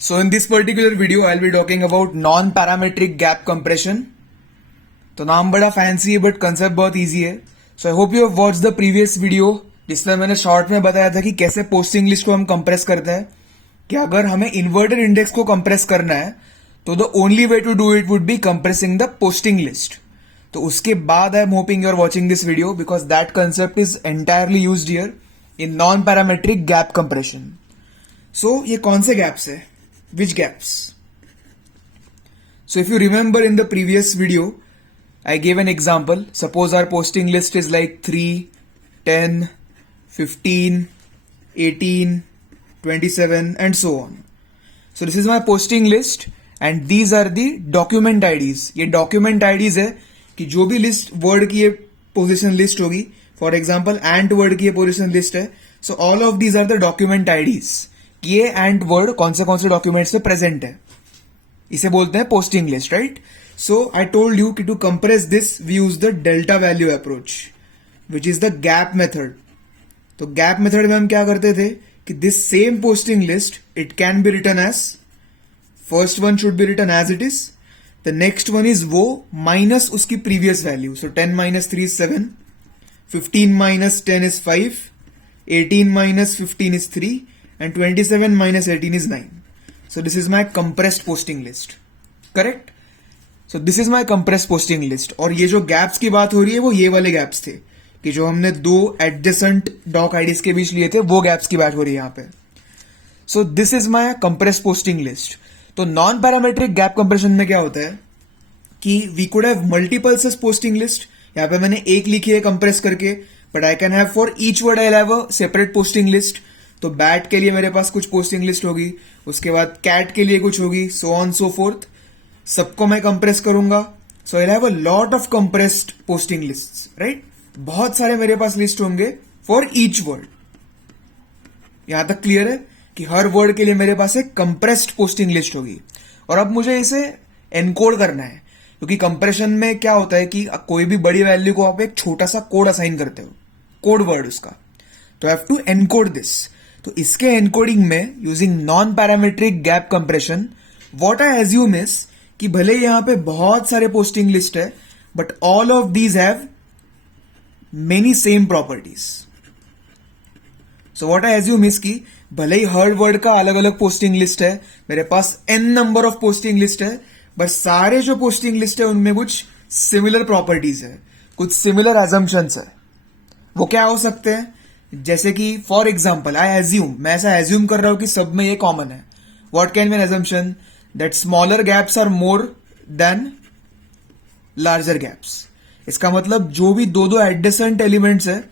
So in this particular video, I'll be talking about non-parametric gap compression. तो नाम बड़ा fancy है but concept बहुत इजी है. So I hope you have watched the previous video जिसमें मैंने short में बताया था कि कैसे पोस्टिंग लिस्ट को हम कंप्रेस करते हैं. कि अगर हमें इन्वर्टेड इंडेक्स को कंप्रेस करना है तो the only way to do it would be compressing the posting list. तो उसके बाद I am hoping you are watching this video because that concept is entirely used here in non parametric gap compression. So ये कौन से gaps है? Which gaps? So if you remember in the previous video, I gave an example. Suppose our posting list is like 3, 10, 15, 18, 27 and so on. So this is my posting list and these are the document IDs. ये document IDs है कि जो भी list word की ये position list होगी, for example ant word की ये position list है. So all of these are the document IDs. ये एंड वर्ड कौन से डॉक्यूमेंट्स में प्रेजेंट है, इसे बोलते हैं posting list, right? So I told you कि to compress this we use the delta value approach which is the gap method. तो गैप मेथड में हम क्या करते थे कि this same posting list it can be written as, first one should be written as it is, the next one is वो minus उसकी previous value. So 10 minus 3 is 7, 15 minus 10 is 5, 18 minus 15 is 3 and 27 minus 18 is 9. So this is my compressed posting list. Correct? So this is my compressed posting list. और ये जो gaps की बात हो रही है वो ये वाले gaps थे कि जो हमने दो adjacent doc IDs के बीच लिए थे वो gaps की बात हो रही है यहाँ पे. So this is my compressed posting list. तो non parametric gap compression में क्या होता है कि we could have multiple such posting list. यहाँ पे मैंने एक लिखी है compress करके, but I can have for each word I'll have a separate posting list. तो बैट के लिए मेरे पास कुछ पोस्टिंग लिस्ट होगी, उसके बाद कैट के लिए कुछ होगी, सो ऑन सो फोर्थ. सबको मैं कंप्रेस करूंगा. So I have a lot of compressed posting lists, right? बहुत सारे मेरे पास लिस्ट होंगे फॉर ईच वर्ड. यहां तक क्लियर है कि हर वर्ड के लिए मेरे पास एक कंप्रेस्ड पोस्टिंग लिस्ट होगी. और अब मुझे इसे एनकोड करना है क्योंकि कंप्रेशन में क्या होता है कि कोई भी बड़ी वैल्यू को आप एक छोटा सा कोड असाइन करते हो, कोड वर्ड उसका. तो I have to encode this. तो इसके एनकोडिंग में using non parametric gap compression what I assume is कि भले यहां पे बहुत सारे पोस्टिंग लिस्ट है but all of these have many same properties. So what I assume is कि भले ही हर वर्ड का अलग अलग पोस्टिंग लिस्ट है, मेरे पास n number of posting list है, बट सारे जो पोस्टिंग लिस्ट है उनमें कुछ सिमिलर प्रॉपर्टीज है, कुछ सिमिलर एजम्पशंस है. वो क्या हो सकते हैं? जैसे कि फॉर एग्जाम्पल आई एज्यूम, मैं ऐसा एज्यूम कर रहा हूं कि सब में ये कॉमन है. What can be an assumption? That smaller gaps are more than larger gaps. इसका मतलब जो भी दो दो एडजेसेंट एलिमेंट्स है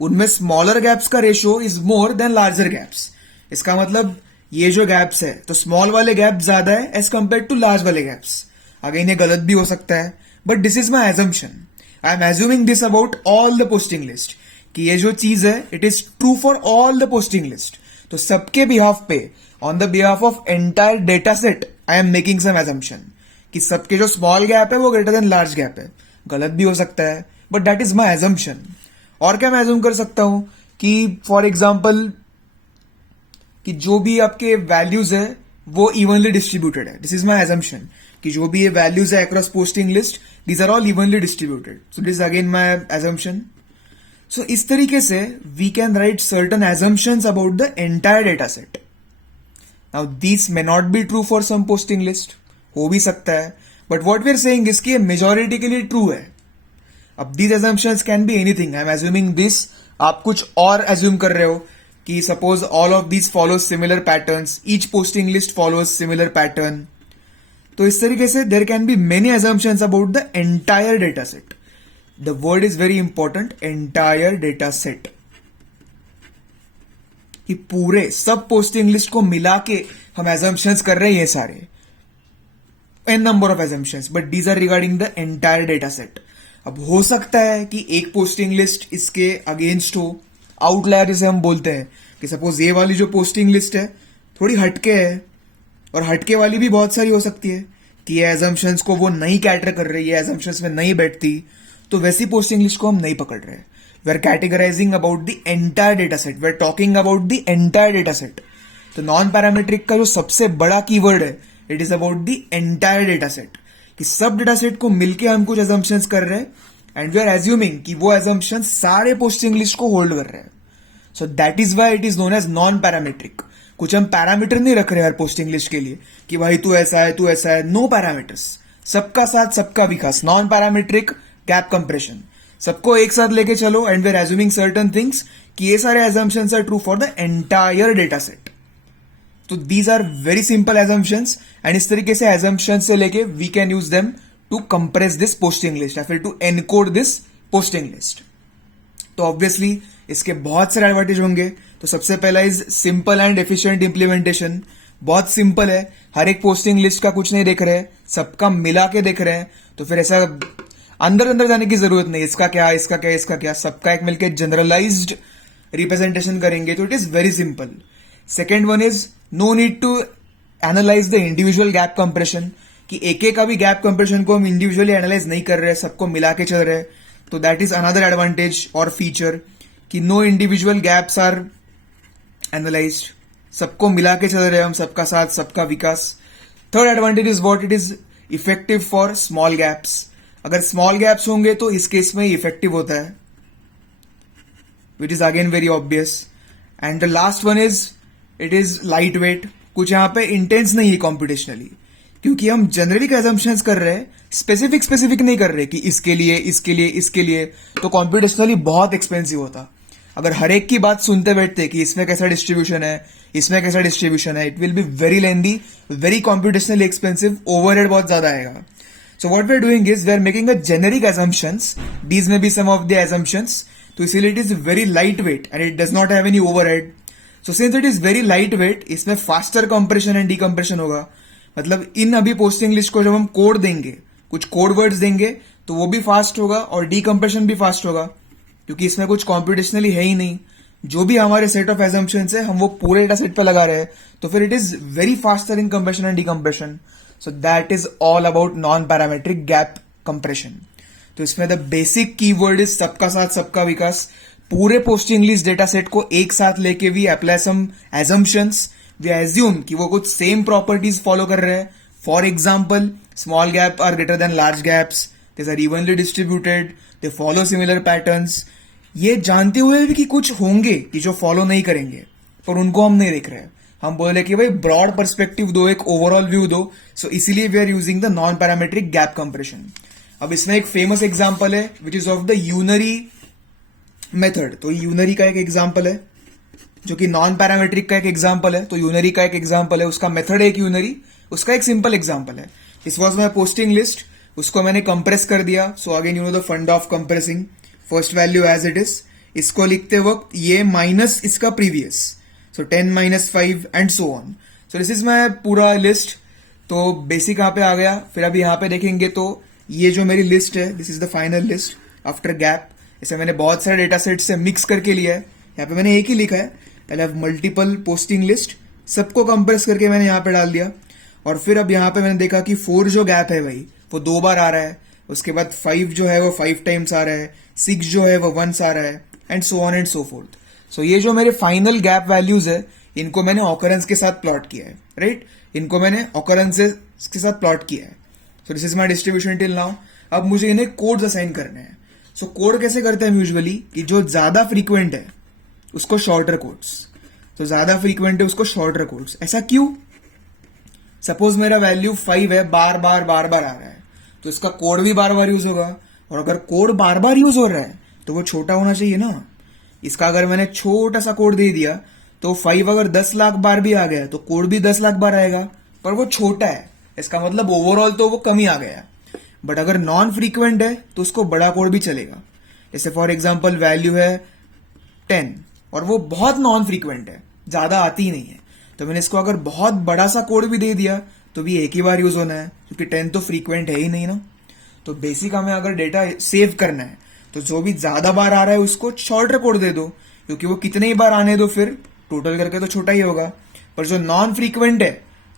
उनमें स्मॉलर गैप्स का ratio is more than larger gaps. इसका मतलब ये जो गैप्स है तो स्मॉल वाले गैप ज्यादा है एज कंपेयर टू लार्ज वाले गैप्स. अगेन ये गलत भी हो सकता है but this is my assumption. I am assuming this about all the posting list कि ये जो चीज है it is true for all the posting list. तो सबके बिहाफ पे, on the behalf of entire data set, I am making some assumption कि सबके जो स्मॉल गैप है वो ग्रेटर देन लार्ज गैप है. गलत भी हो सकता है but that is my assumption. और क्या मैं एज्यूम कर सकता हूं कि फॉर एग्जाम्पल कि जो भी आपके वैल्यूज है वो इवनली डिस्ट्रीब्यूटेड है. दिस इज माई एजम्पशन कि जो भी ये वैल्यूज है across posting list these are all evenly distributed. So this again my assumption. So इस तरीके से we can write certain assumptions about the entire data set. Now this may not be true for some posting list, हो भी सकता है, but what we are saying is कि majority के लिए ट्रू है. अब these assumptions can be anything. I am assuming this, आप कुछ और एज्यूम कर रहे हो कि suppose all of these follows similar patterns, each posting list follows similar pattern. तो इस तरीके से there can be many assumptions about the entire data set. The word is very important, entire data set. कि पूरे सब posting list को मिला के हम एजम्पशंस कर रहे हैं, ये सारे n number of assumptions, but these are regarding the entire data set. अब हो सकता है कि एक पोस्टिंग लिस्ट इसके अगेंस्ट हो, आउटलायर जिसे हम बोलते हैं कि सपोज ये वाली जो पोस्टिंग लिस्ट है थोड़ी हटके है और हटके वाली भी बहुत सारी हो सकती है कि ये एजम्पशंस को वो नहीं कैटर कर रही है, एजम्पशंस में नहीं बैठती. तो वैसी पोस्टिंग लिस्ट को हम नहीं पकड़ रहे. We are categorising about the entire data set. We are talking about the entire data set. तो नॉन पैरामीट्रिक का जो सबसे बड़ा कीवर्ड है, it is about the entire data set, कि सब डेटा सेट को मिलके हम कुछ एजम्पशंस कर रहे हैं एंड वी आर एज्यूमिंग कि वो एजम्पशंस सारे पोस्टिंग लिस्ट को होल्ड कर रहे हैं. So that is why it is known as non parametric. कुछ हम पैरामीटर नहीं रख रहे हर पोस्टिंग लिस्ट के लिए कि भाई तू ऐसा है तू ऐसा है. नो पैरामीटर्स, सबका साथ सबका विकास. नॉन पैरामीट्रिक गैप कंप्रेशन, सबको एक साथ लेके चलो and we are assuming certain things कि ये सारे assumptions are true for the entire data set. तो these are very simple assumptions and इस तरीके से एजम्पशंस से लेके we can use them to compress this posting list या फिर to encode this posting list. तो ऑब्वियसली इसके बहुत सारे एडवांटेज होंगे. तो सबसे पहला is simple and efficient implementation. बहुत सिंपल है, हर एक पोस्टिंग लिस्ट का कुछ नहीं देख रहे हैं, सबका मिला के देख रहे हैं. तो फिर ऐसा अंदर अंदर जाने की जरूरत नहीं, इसका क्या इसका क्या इसका क्या, सबका एक मिलकर जनरलाइज्ड रिप्रेजेंटेशन करेंगे. तो it is very simple. Second one is no need to analyse the individual gap compression, कि एक एक का भी गैप कंप्रेशन को हम इंडिविजुअली एनालाइज नहीं कर रहे हैं, सबको मिला के चल रहे हैं. तो दैट इज अनदर एडवांटेज और फीचर कि no individual gaps are analysed, सबको मिला के चल रहे हैं हम, सबका साथ सबका विकास. Third advantage is what, it is effective for small gaps. अगर स्मॉल गैप्स होंगे तो इस केस में इफेक्टिव होता है, which is again very obvious. And the last one is it is lightweight. कुछ यहां पे इंटेंस नहीं है कॉम्पिटिशनली, क्योंकि हम जनरली एजम्पशंस कर रहे हैं, स्पेसिफिक नहीं कर रहे कि इसके लिए इसके लिए इसके लिए. तो कॉम्पिटिशनली बहुत एक्सपेंसिव होता. अगर हर एक की बात सुनते बैठते कि इसमें कैसा डिस्ट्रीब्यूशन है, इसमें कैसा डिस्ट्रीब्यूशन है, it will be very lengthy, very computationally expensive, overhead बहुत ज्यादा आएगा. So what we are doing is we are making a generic assumptions. These may be some of the assumptions. तो इसीलिए it is very lightweight and it does not have any overhead. So since it is very lightweight, इसमें faster compression and decompression होगा. मतलब इन अभी posting list को जब हम code देंगे, कुछ कोड वर्ड्स देंगे, तो वो भी फास्ट होगा और डीकम्प्रेशन भी फास्ट होगा, क्योंकि इसमें कुछ कॉम्पिटिशनली है ही नहीं. जो भी हमारे सेट ऑफ एजम्पशंस है हम वो पूरे डेटा सेट पे लगा रहे हैं, तो फिर it is very faster in compression and decompression. So that is all about non-parametric gap compression. तो इसमें the basic keyword is सबका साथ सबका विकास. पूरे पोस्टिंग लिस्ट डेटा सेट को एक साथ लेके भी apply some assumptions. We assume कि वो कुछ same properties follow कर रहे हैं. For example, small gap are greater than large gaps. These are evenly distributed. They follow similar patterns. ये जानते हुए भी कि कुछ होंगे कि जो फॉलो नहीं करेंगे, पर उनको हम नहीं देख रहे हैं. हम बोले कि भाई ब्रॉड पर्सपेक्टिव दो, एक ओवरऑल व्यू दो. सो इसीलिए we are using the non parametric gap compression. अब इसमें एक फेमस एग्जांपल है which is of the unary method. तो यूनरी का एक एग्जांपल है जो कि नॉन पैरामेट्रिक का एक एग्जांपल है. तो यूनरी का एक एग्जांपल है, उसका मेथड है एक यूनरी, उसका एक सिंपल एग्जांपल है. This was my posting list, उसको मैंने कंप्रेस कर दिया. So again you know the fund of compressing, first value as it is. इसको लिखते वक्त ये माइनस इसका previous, so 10 minus 5 and so on. So this is my पूरा लिस्ट. तो बेसिक यहाँ पे आ गया. फिर अभी यहाँ पे देखेंगे तो ये जो मेरी लिस्ट है, this is the final list after gap. इसे मैंने बहुत सारे डेटा सेट से मिक्स करके लिया है. यहाँ पे मैंने एक ही लिखा है, I have multiple posting list, सबको कंप्रेस करके मैंने यहाँ पे डाल दिया. और फिर अब यहाँ पे मैंने देखा कि 4 जो गैप है भाई वो 2 बार आ रहा है. उसके बाद 5 जो है वो 5 टाइम्स आ रहा है, 6 जो है वो 1 आ रहा है, and so on and so forth. So ये जो मेरे फाइनल गैप वैल्यूज है, इनको मैंने ऑकरेंस के साथ प्लॉट किया है, राइट. इनको मैंने ऑकरेंसेस के साथ प्लॉट किया है. सो this is my distribution till now. अब मुझे इन्हें कोड्स असाइन करने हैं. सो कोड कैसे करते हैं यूजुअली, कि जो ज्यादा फ्रीक्वेंट है उसको शॉर्टर कोड्स, तो ज्यादा फ्रीक्वेंट है उसको शॉर्टर कोड्स. ऐसा क्यों? सपोज मेरा वैल्यू 5 है, बार बार आ रहा है, तो इसका कोड भी बार बार यूज होगा. और अगर कोड बार बार यूज हो रहा है तो वो छोटा होना चाहिए ना. इसका अगर मैंने छोटा सा कोड दे दिया तो 5 अगर 10 लाख बार भी आ गया तो कोड भी 10 लाख बार आएगा, पर वो छोटा है. इसका मतलब ओवरऑल तो वो कम ही आ गया. बट अगर नॉन फ्रीक्वेंट है तो उसको बड़ा कोड भी चलेगा. जैसे फॉर एग्जांपल वैल्यू है 10 और वो बहुत नॉन फ्रीक्वेंट है, ज्यादा आती ही नहीं है, तो मैंने इसको अगर बहुत बड़ा सा कोड भी दे दिया तो भी एक ही बार यूज होना है, क्योंकि 10 तो फ्रीक्वेंट है ही नहीं ना. तो बेसिक हमें अगर डेटा सेव करना है तो जो भी ज्यादा बार आ रहा है उसको शॉर्टर कोड दे दो, क्योंकि वो कितने ही बार आने दो फिर टोटल करके तो छोटा ही होगा. पर जो नॉन फ्रीक्वेंट है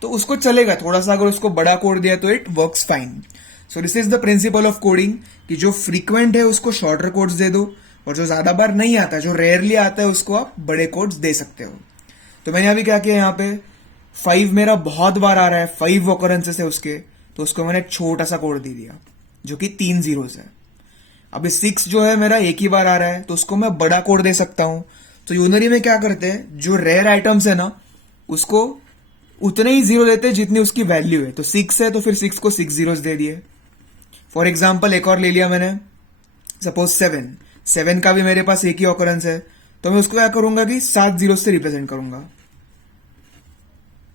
तो उसको चलेगा थोड़ा सा, अगर उसको बड़ा कोड दिया तो it works fine. So this is the principle of coding, कि जो फ्रीक्वेंट है उसको शॉर्टर कोड्स दे दो, और जो ज्यादा बार नहीं आता, जो रेयरली आता है, उसको आप बड़े कोड्स दे सकते हो. तो मैंने अभी क्या किया, यहाँ पे 5 मेरा बहुत बार आ रहा है, 5 ऑकरेंसेस है उसके, तो उसको मैंने एक छोटा सा कोड दे दिया जो कि 3 जीरोस है। अभी 6 जो है मेरा एक ही बार आ रहा है, तो उसको मैं बड़ा कोड दे सकता हूं। तो यूनरी में क्या करते हैं, जो रेयर आइटम्स है ना उसको उतने ही जीरो देते हैं जितनी उसकी वैल्यू है। तो 6 है तो फिर 6 को 6 जीरोस दे दिए। फॉर एग्जाम्पल एक और ले लिया मैंने, सपोज 7 का भी मेरे पास एक ही ऑकरेंस है, तो मैं उसको क्या करूंगा कि 7 जीरो से रिप्रेजेंट करूंगा।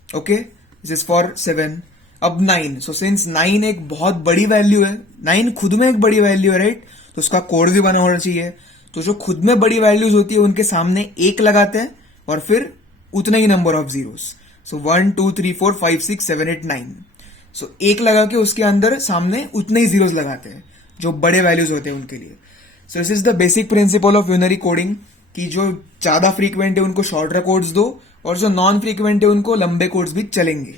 Okay, this is for 7। अब 9, सो सिंस 9 एक बहुत बड़ी वैल्यू है, 9 खुद में एक बड़ी वैल्यू है, राइट, तो उसका कोड भी बना होना चाहिए। तो जो खुद में बड़ी वैल्यूज होती है उनके सामने एक लगाते हैं और फिर उतना ही नंबर ऑफ जीरोस। सो 1 2 3 4 5 6 7 8 9, सो एक लगा के उसके अंदर सामने उतने ही जीरोस लगाते हैं जो बड़े वैल्यूज होते हैं उनके लिए। So this is the basic principle of unary coding, कि जो ज्यादा फ्रीक्वेंट है उनको शॉर्टर कोड्स दो और जो नॉन फ्रीक्वेंट है उनको लंबे कोड्स भी चलेंगे।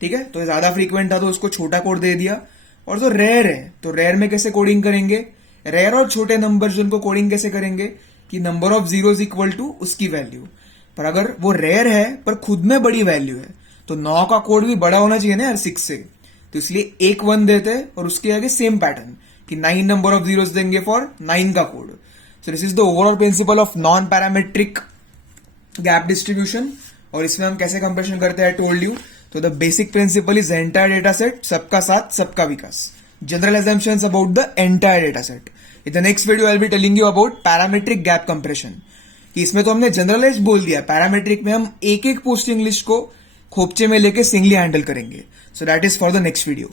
ठीक है, तो ज्यादा फ्रीक्वेंट था तो उसको छोटा कोड दे दिया, और जो रेयर है तो रेयर में कैसे कोडिंग करेंगे, रेयर और छोटे नंबर जो उनको कोडिंग कैसे करेंगे कि number of zeros equal to उसकी वैल्यू। पर अगर वो रेयर है पर खुद में बड़ी वैल्यू है तो 9 का कोड भी बड़ा होना चाहिए ना यार 6 से, तो इसलिए एक 1 देते हैं और उसके आगे सेम पैटर्न कि 9 नंबर ऑफ जीरोस देंगे फॉर 9 का code. So this is the overall principle of non parametric gap distribution. और इसमें हम कैसे कंप्रेशन करते हैं, टोल्ड यू। तो the basic principal is entire data set, सबका साथ सबका विकास, general assumptions about the entire data set. In the next video I'll be telling you about parametric gap compression, कि इसमें तो हमने जनरलाइज बोल दिया, पैरामेट्रिक में हम एक एक पोस्टिंग लिस्ट को खोपचे में लेके सिंगली हैंडल करेंगे। सो that is for the next video.